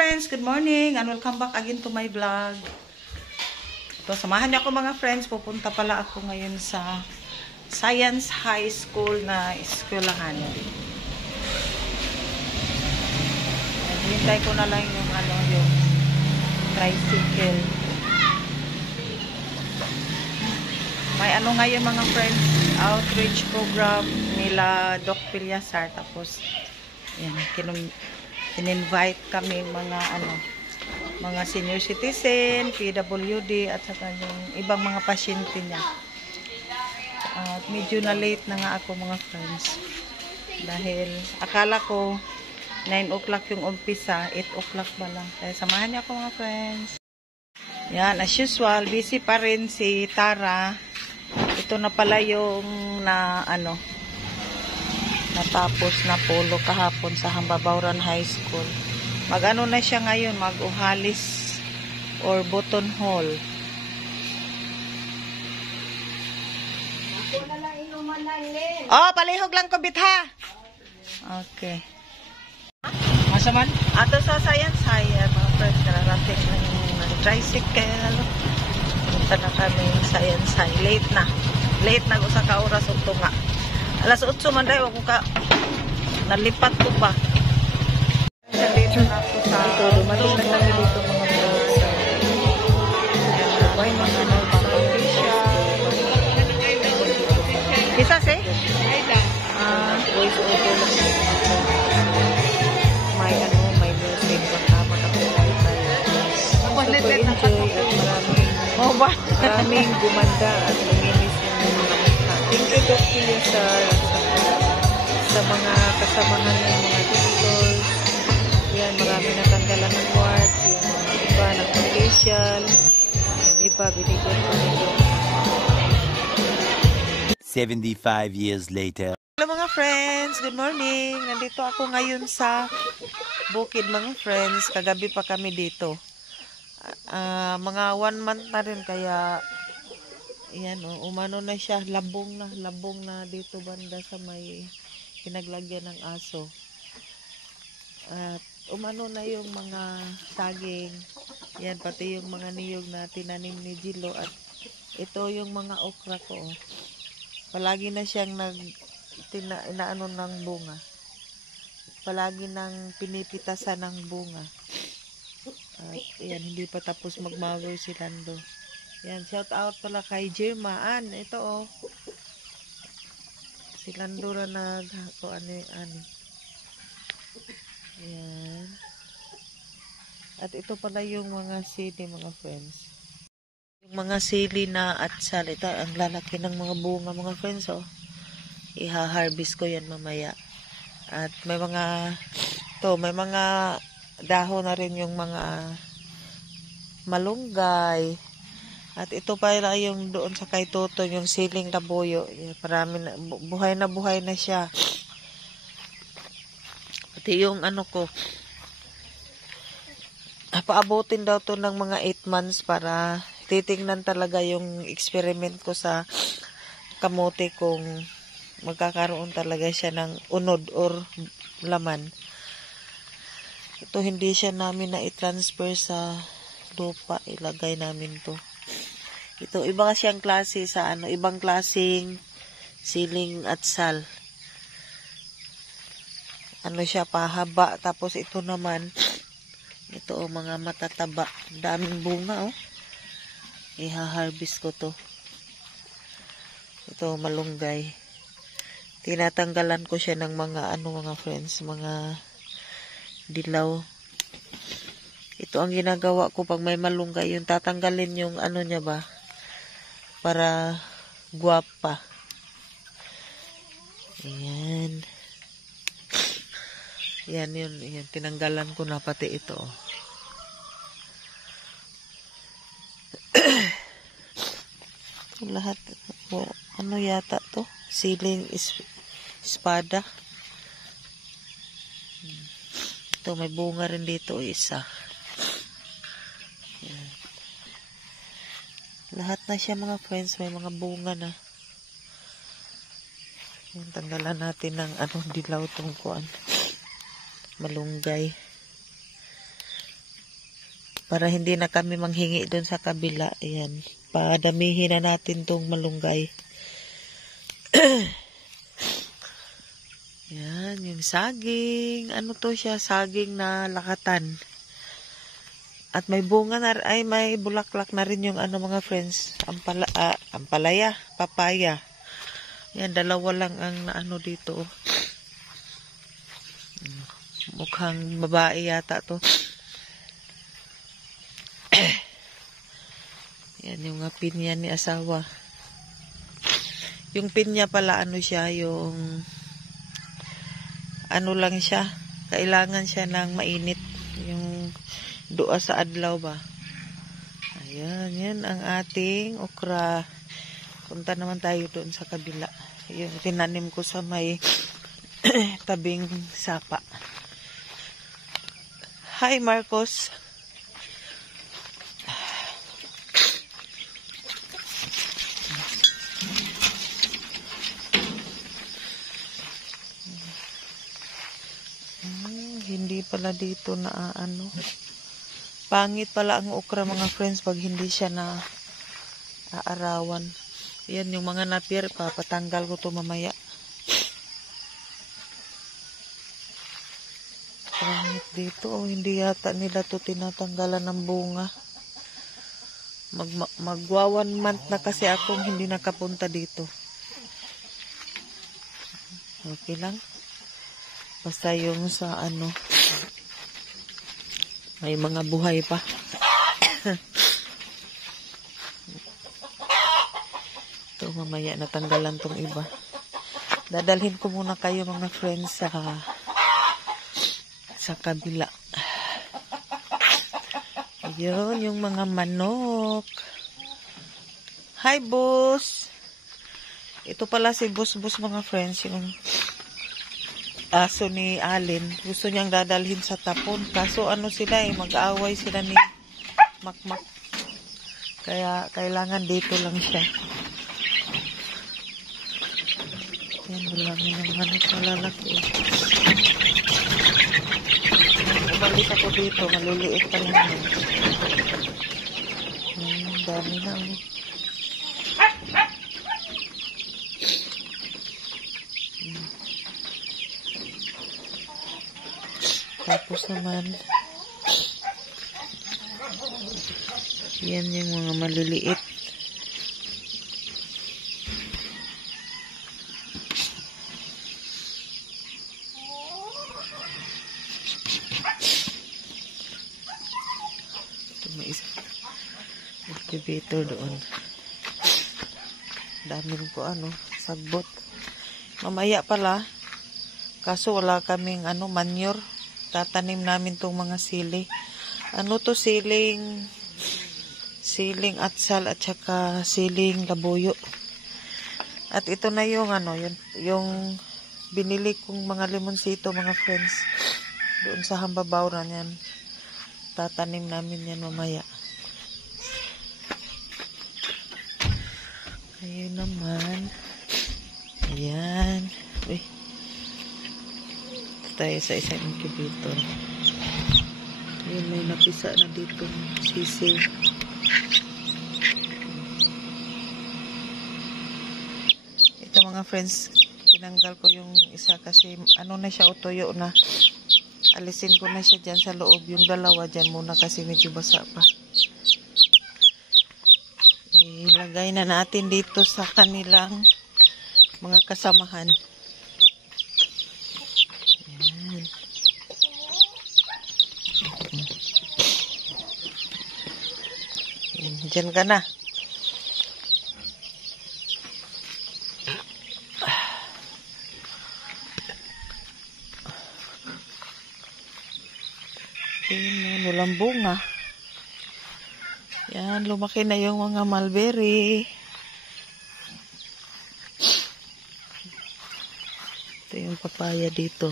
friends, good morning and welcome back again to my vlog. Ito, samahan niyo ako mga friends. Pupunta pala ako ngayon sa Science High School na eskwelahan. Hintay ko na lang yung yung tricycle. May ngayon mga friends, outreach program nila Doc Pilyasar. Tapos yan, in-invite kami mga senior citizen, PWD at saka yung ibang mga pasyente niya. At medyo na late na nga ako mga friends. Dahil akala ko 9 o'clock yung umpisa, 8 o'clock ba lang. Kaya samahan niyo ako mga friends. Yan, as usual, busy pa rin si Tara. Ito na pala yung natapos na polo kahapon sa Hambabauran High School. Mag-ano na siya ngayon, mag-uhalis or button hole. Ako na lang inuman na ilin. Oh, palihog lang ko bitha. Okay. Masa man? Ato sa Science High, mga friends, nararating ng tricycle. Punta na kami sa Science High. Late na. Late na sa ka-oras ito nga. Alas 8 man dahil ako ka nalipat ko ba. Dito na ako sa dumating na kami dito mga friends. May mga isa eh? Voice over lang. May music baka makapagay tayo. Enjoy at maraming gumanda at luminis yung mga mukha. Thank you Doc Pilyasar sa mga kasamahan ng mga tutors. Yan, marami natanggalan ng warts. Yung iba nag-facial. Yung iba binigyan ko nito. 75 years later. Hello mga friends, good morning. Nandito ako ngayon sa bukid mga friends. Kagabi pa kami dito. Mga 1 month na rin kaya yan umano na siya, labong na dito banda sa may pinaglagyan ng aso. At umano na yung mga saging. Yan, pati yung mga niyog na tinanim ni Jilo. At ito yung mga okra ko. Palagi na siyang inaano ng bunga. Palagi nang pinipitasan ng bunga. At yan, hindi pa tapos magmawer si Lando. Yan, shout out pala kay Jermaan. Ito si Lando na ano. Yan. At ito pala yung mga sili mga friends. Yung mga sili na atsal. Ito, ang lalaki ng mga bunga mga friends. Iha-harvest ko yan mamaya. At may mga dahon na rin yung mga malunggay. At ito pala yung doon sa kay Toto, yung siling labuyo. Parami na, buhay na siya. Pati yung ko, paabutin daw to ng mga 8 months para titingnan talaga yung experiment ko sa kamote kung magkakaroon talaga siya ng unod or laman. Ito hindi siya namin na i-transfer sa lupa, ilagay namin to. Ito iba kasi ang klase sa ibang klaseng siling atsal. Siya pahaba, tapos ito naman ito mga matataba, daming bunga iha-harvest ko to. Ito malunggay. Tinatanggalan ko siya ng mga mga friends, mga dilaw. Ito ang ginagawa ko pag may malunggay, yung tatanggalin yung niya ba para guwapa. Ayan. Yan yun, tinanggalan ko na pati ito. Lahat yata to? Siling espada. Ito, may bunga rin dito isa. Yan. Lahat na siya mga friends, may mga bunga na. Yan, tanggalan natin ng dilaw tong kuan. Malunggay. Para hindi na kami manghingi doon sa kabila. Ayan. Padamihin na natin tong malunggay. Yan, yung saging. Ano to siya? Saging na lakatan. At may bunga na, ay may bulaklak na rin yung ano mga friends. Ampalaya, papaya. Yan, dalawa lang ang ano dito. Mukhang babae yata to. Yan yung pinya ni asawa. Yung pinya pala ano siya, yung ano lang siya, kailangan siya ng mainit. Yung doa sa adlaw ba. Ayan, yan ang ating okra. Punta naman tayo doon sa kabila. Yung tinanim ko sa may tabing sapa. Hi Marcos. Hindi pala dito na ano. Pangit pala ang okra mga friends pag hindi siya na aarawan. Yan yung mga napier, papatanggal ko to mamaya. Pangit dito, hindi yata nila to tinatanggalan ng bunga. Magwa 1 month na kasi akong hindi nakapunta dito. Okay lang. Basta yung sa ano, may mga buhay pa. Ito, mamaya natanggalan tong iba. Dadalhin ko muna kayo mga friends sa kabila. Ayun, yung mga manok. Hi, boss! Ito pala si boss mga friends, yung aso ni Alin. Gusto niyang dadalhin sa tapon. Kaso ano sila mag-aaway sila ni Makmak. Kaya kailangan dito lang siya. Yan, marami ng manok malalaki. Umalis ako dito. Maliliit pa lang yun. Dami na. Tapos naman, yan yung mga maliliit. Ito may isa. Incubator doon. Dami rin po sagbot. Mamaya pala, kaso wala kaming manure. Tatanim namin tong mga sili. Ano to, siling atsal at saka siling labuyo. At ito na yung yung binili kong mga limonsito mga friends. Doon sa Hambabaw na yan. Tatanim namin yan mamaya. Ayun naman. Ayan. Uy. Tayo sa isang incubator. Ayun, may napisa na dito sisiw. Ito mga friends, tinanggal ko yung isa kasi na siya, utuyo na. Alisin ko na siya dyan sa loob. Yung dalawa dyan muna kasi medyo basa pa. Ilagay na natin dito sa kanilang mga kasamahan. Diyan ka na. Ayun, walang bunga. Yan, lumaki na yung mga mulberry. Ito yung papaya dito.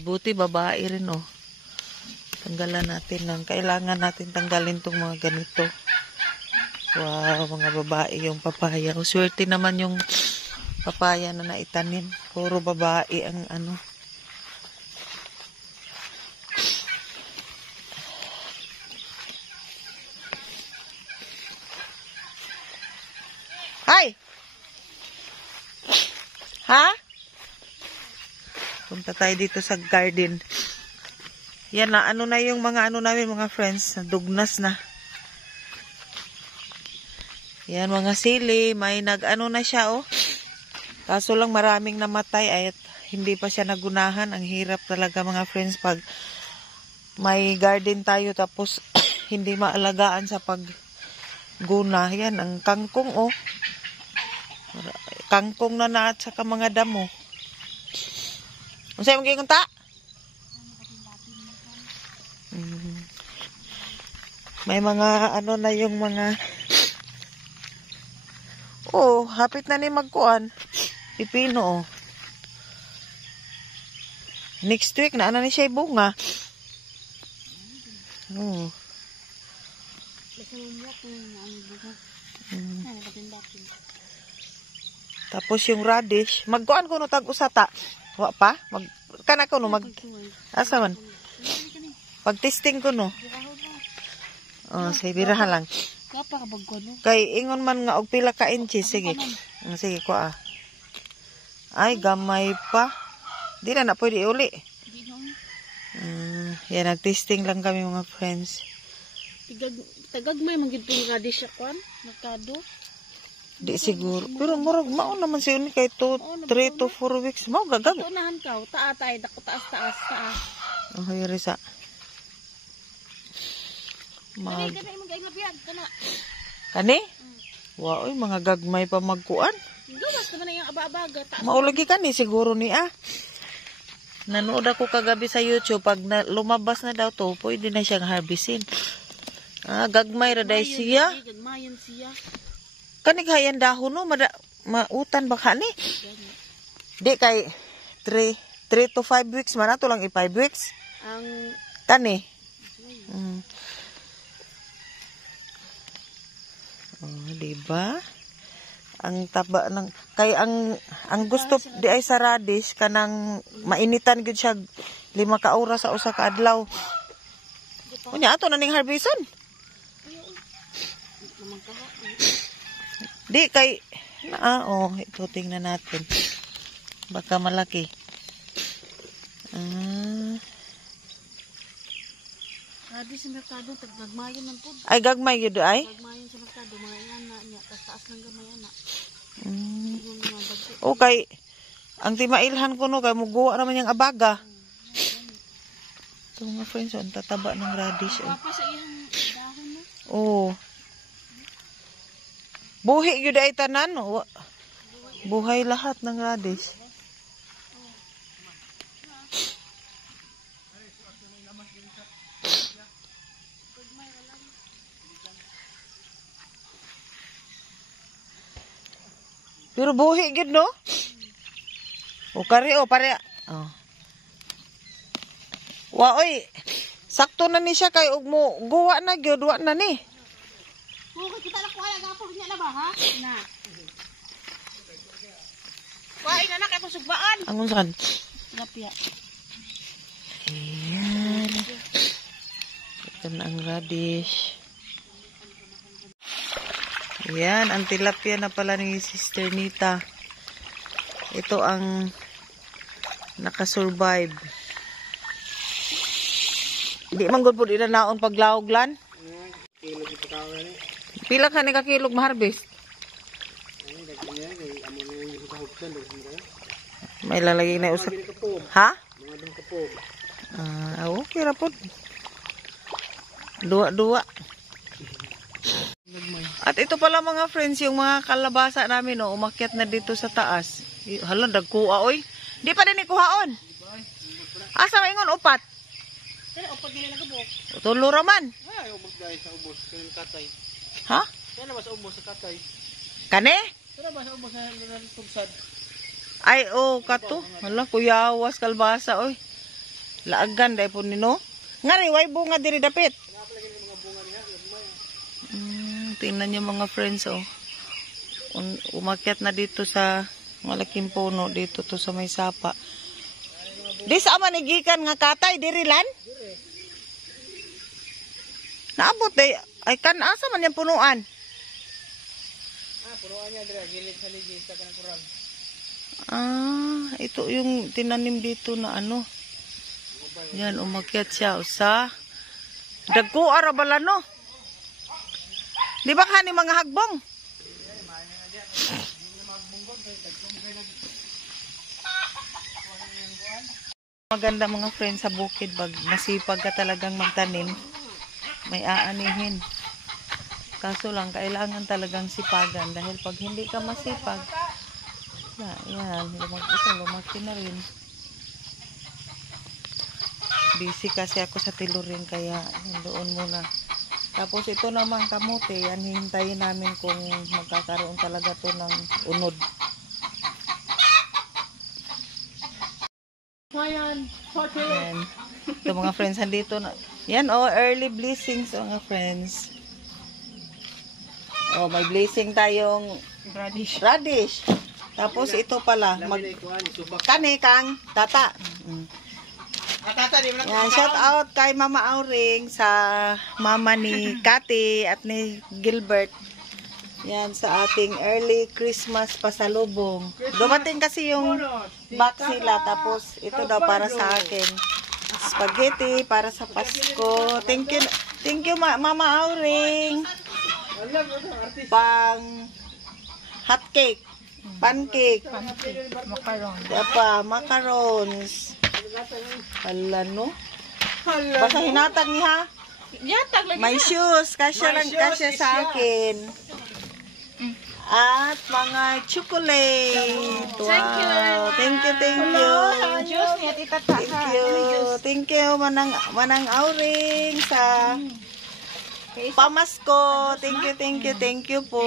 Buti babae rin Tanggalan natin lang. Kailangan natin tanggalin tong mga ganito. Wow, mga babae yung papaya. Swerte naman yung papaya na naitanim. Puro babae ang Ha? Punta tayo dito sa garden. Yan na, ano na yung mga ano namin mga friends, dugnas na. Yan mga sili, may nag-ano na siya oh. Kaso lang maraming namatay at hindi pa siya nagunahan. Ang hirap talaga mga friends pag may garden tayo tapos hindi maalagaan sa pagguna. Yan, ang kangkong oh. Kangkong na at saka mga damo. Unsay mong giingon ta? May mga ano na yung mga oh, hapit na ni magkuan. Pipino oh. Next week na ano ni siya bunga. Oh. Tapos yung radish, magkuan ko no tag usata. Wa pa? Kana ko no mag asa man? Pag-testing ko no. Oh, say birahan lang. Kapa ka bagko no? Kay ingon man nga og pila ka inches sige. Sige ko ah. Ay gamay pa. Di na pwede uli. Yan nag-testing lang kami mga friends. Tagag may magid pong radish kwan, merkado. Di siguro. Pero murag mao naman siya ni kay 3 to 4 weeks. Mao gagag. Unahan ka, taatay dako taas. Oh, Risa. Mag kana imong gainglabian kana. Kani? Wa oy mga gagmay pa magkuan. Gawas naman yung aba-abaga taas. Mao lagi kani siguro ni ah. Nanood ako kagabi sa YouTube pag lumabas na daw to, pwede na siyang harvestin. Ah, gagmay ra day siya. Gagmayon siya. Kanig hayan dahon no, mautan ba kani? Di kay 3 to 5 weeks man ato lang 5 weeks. Ang Kani. Oh, diba? Ang taba ng kay ang gusto di ay sa radish kanang mainitan gid siya 5 ka oras sa usa ka adlaw. Unya ato na ning harveston. Di kay oh, ito tingnan natin. Baka malaki. radish sa merkado taggagmayon man pud. Ay gagmay gyud ay. Gagmayon sa merkado mga ana nya taas lang gamay ana. Okay. Ang timailhan ko no kay muguwa naman yung abaga. Ito mga friends, ang tataba ng radish. Papa sa iyang dahon no. Oh. Buhi yun ay tanan. Oh. Buhay lahat ng radish. Pero buhi gid no? O kari o pare. Oh. Wa oy. Sakto na ni siya kay ug mo guwa na gyud wa na ni. Okay, kita na kuha gapon niya na ba ha? Na. Kuha ina na kay sugbaan. Angon saan? Tilapia. Ayan. Ito na ang radish. Ayan, ang tilapia na pala ni Sister Nita. Ito ang nakasurvive. Di man gud pud ina naon paglawglan. Pila ka ni ka kilog ma-harvest? May lalagay na usap. Ha? Okay ra pud. Dua. At ito pala mga friends, yung mga kalabasa namin, oh, umakyat na dito sa taas. Hala, dagkuha, oy. Di pa din ikuhaon. Asa maingon, upat? Pero upat nila nagabok. Tulo raman. Ay, ubos guys, sa ubos. Kaya katay. Ha? Kaya ba sa ubos sa katay? Kane? Kaya ba sa ubos sa tugsad? Ay, oh, kato. Hala, kuyawas, kalbasa, oy. Laagan, dahil po nino. Ngari, way bunga diri dapit. Tingnan niyo mga friends, oh. Umakyat na dito sa malaking puno, dito to sa may sapa. Di sa manigikan nga katay, dirilan? Naabot day, ay kan asa man yung punuan? Punuan niya, dira, gilid sa ligid, sa kanang kural. Ito yung tinanim dito na ano. Yan, umakyat siya. Usa. Dagko arabala no. Di ba kani mga hagbong? Maganda mga friends sa bukid. Pag masipag ka talagang magtanim, may aanihin. Kaso lang, kailangan talagang sipagan. Dahil pag hindi ka masipag, yan, lumaki na rin. Busy kasi ako sa tilurin, kaya doon muna. Tapos ito naman kamote, yan hihintayin namin kung magkakaroon talaga to ng unod. Yan. Ito mga friends, andito na. Yan early blessings mga friends. May blessing tayong radish. Tapos ito pala, kani kang tata. Yan, shout out kay Mama Auring sa mama ni Kati at ni Gilbert. Yan, sa ating early Christmas pasalubong. Dumating kasi yung box nila, tapos ito daw para sa akin. Spaghetti para sa Pasko. Thank you Mama Auring. Pang hot cake, pancake, macarons. Hala no? Basta hinatag niya. May shoes, kasya sa akin. At mga chocolate. Wow. Thank you. Thank you Manang Auring sa pamasko. Thank you po.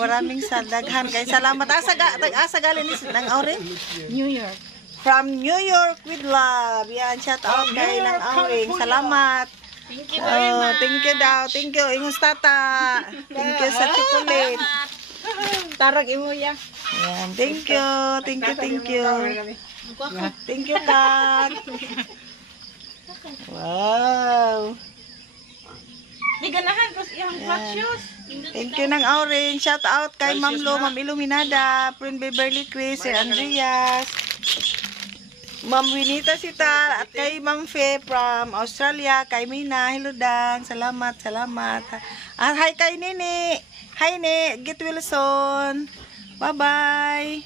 Maraming daghan kay salamat. Asa galing ni Nang Auring? New York. From New York with love. Yan, shout out kay Nang Auring. Salamat. Thank you very much. Thank you daw. Thank you. Ingus tata. Thank you sa chocolate. Tarag imo ya. Yan. Thank you. Thank you, Kat. Wow. Di ganahan ko iyang flat shoes. Thank you Nang Auring. Shout out kay Ma'am Lo, Ma'am Iluminada, Prin Beverly Chris, Sir Andreas, Ma'am Winita Sitar, at kay Ma'am Fe from Australia, kay Mina, hello dang, salamat. At hi kay Nini, hi Ne, get well soon, bye bye.